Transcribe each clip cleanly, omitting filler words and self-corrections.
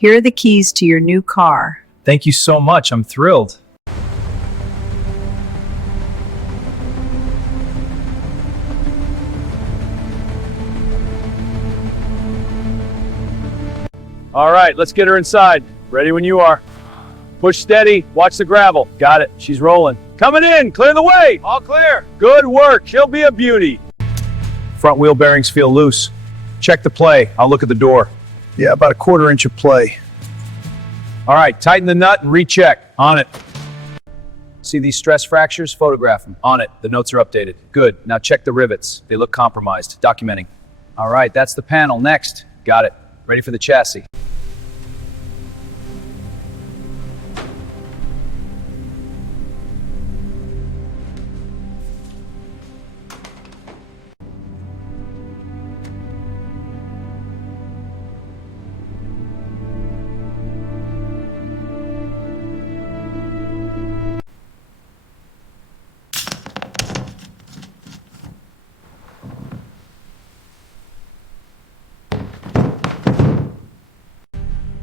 Here are the keys to your new car. Thank you so much. I'm thrilled. All right, let's get her inside. Ready when you are. Push steady, watch the gravel. Got it, she's rolling. Coming in, clear the way. All clear. Good work, she'll be a beauty. Front wheel bearings feel loose. Check the play. I'll look at the door. Yeah, about a 1/4 inch of play. All right, tighten the nut and recheck. On it. See these stress fractures? Photograph them. On it. The notes are updated. Good. Now check the rivets. They look compromised. Documenting. All right, that's the panel. Next. Got it. Ready for the chassis.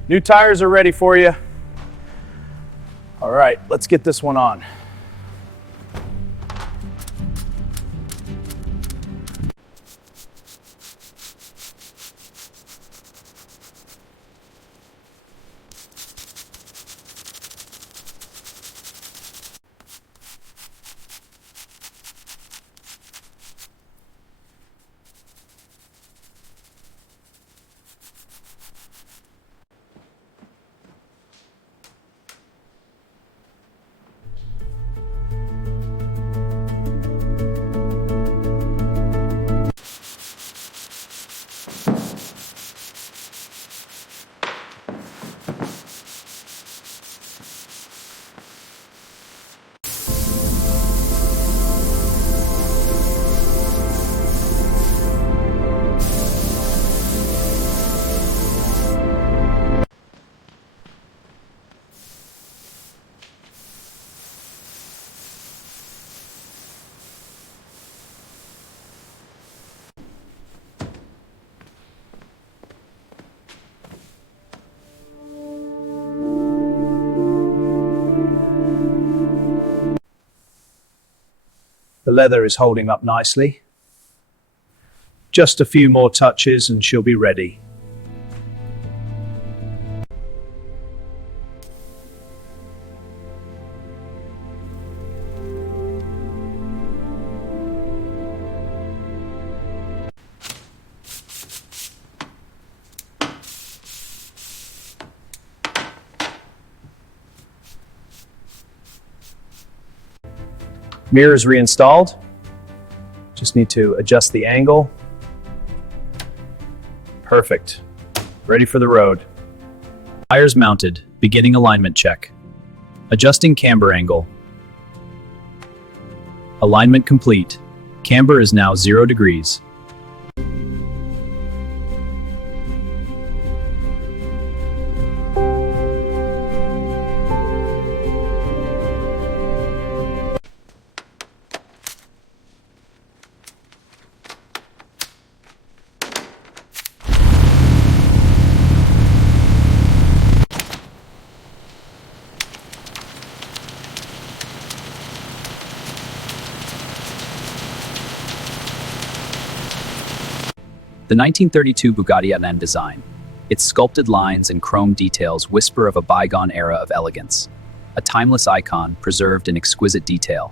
New tires are ready for you. All right, let's get this one on. The leather is holding up nicely. Just a few more touches and she'll be ready. Mirrors reinstalled. Just need to adjust the angle. Perfect. Ready for the road. Tires mounted. Beginning alignment check. Adjusting camber angle. Alignment complete. Camber is now 0 degrees. The 1932 Bugatti Atlantic design. Its sculpted lines and chrome details whisper of a bygone era of elegance. A timeless icon preserved in exquisite detail.